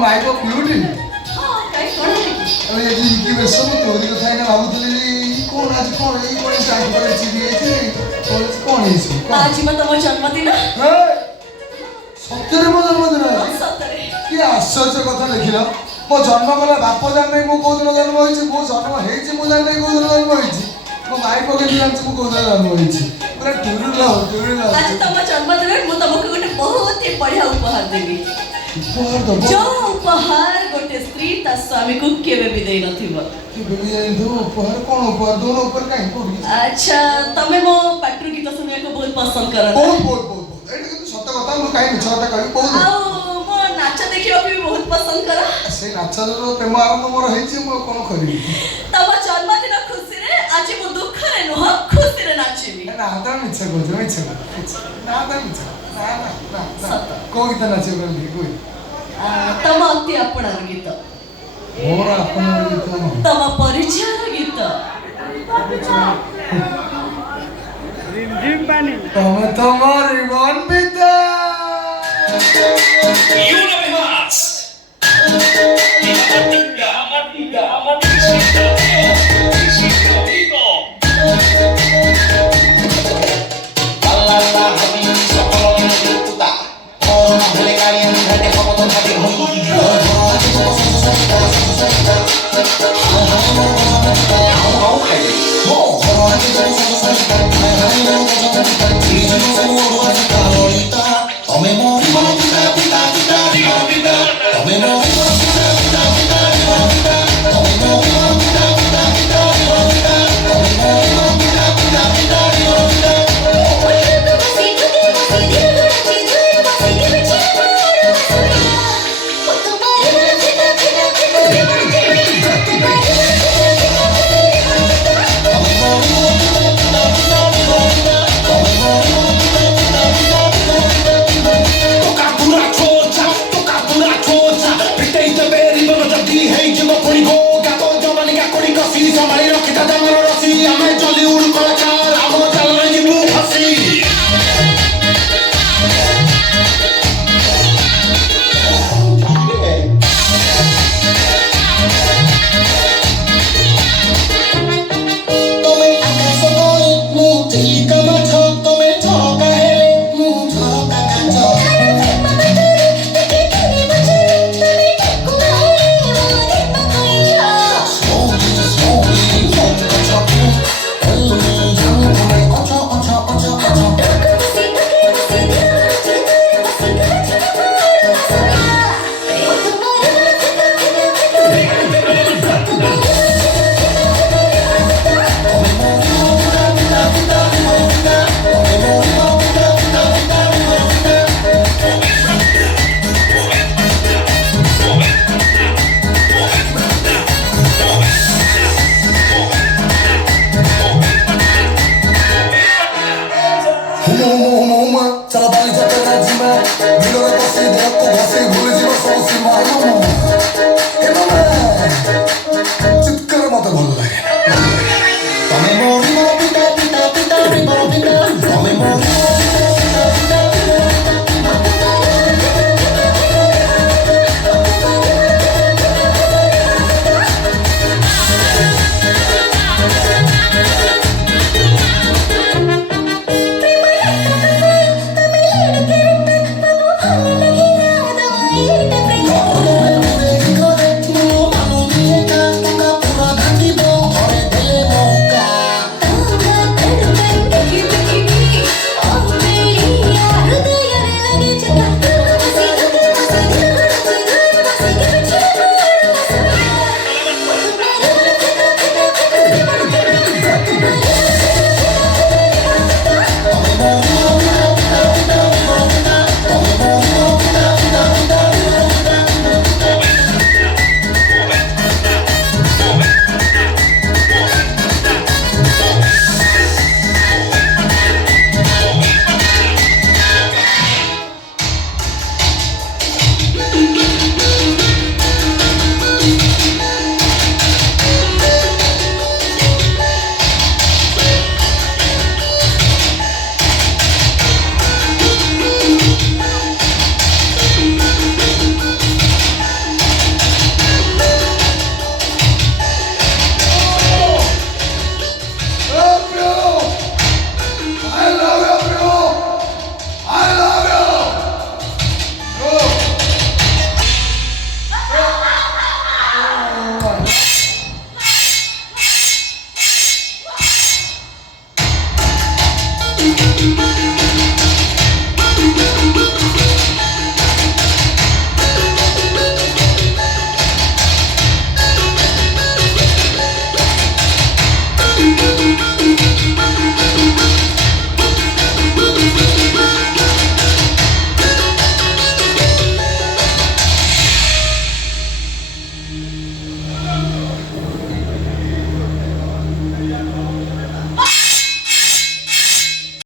Mic beauty हां काई कोन है अरे ये की बेसो में तोरी को थाई ना भाबुतली कोन आज कोन ई कोन स्टार्ट करे छी दिए छी कोन है छी आज म तम जन्मदिन हे सत्य रे मो जन्मदिन सत्य की आश्चर्य कथा देखिलो मो जन्म कला बाप जान नै मो को दिन जन्म होई छी मो जन्म हेई छी मो जान नै को दिन जन्म होई छी मो माई पके जान छी मो को दिन जन्म होई छी पूरा टुरुला आज तम जन्मदिन मु तमको गोटे बहुत ही बढ़िया उपहार देबी उपहार दो जो उपहार गोटे स्त्री ता स्वामी को केबे भी देई नथिबो कि बेबी जान दो उपहार कोन उपहार दोनों ऊपर काई कोडी अच्छा तमे मो पाट्रु गीत सुनिया को बहुत पसंद करो बहुत एटा तो सत्य कथा मु काई मिछ कथा कहबी बहुत आउ मो नाच देखियो भी बहुत पसंद करो से नाच रो प्रेम आरंभ मोर हेई छी मु कोन करबी तम जन्मदिन खुशी रे आज मो दुख रे नुह खुशी रे नाचिबी ना तो मिछ ना तो मिछ ना को गीत नाचियो करबी कोई तम अति अपनार गीत मोर अपनार गीत तम परिचय गीत रिमझिम पानी तुम्हारी वन बिता Una vez más.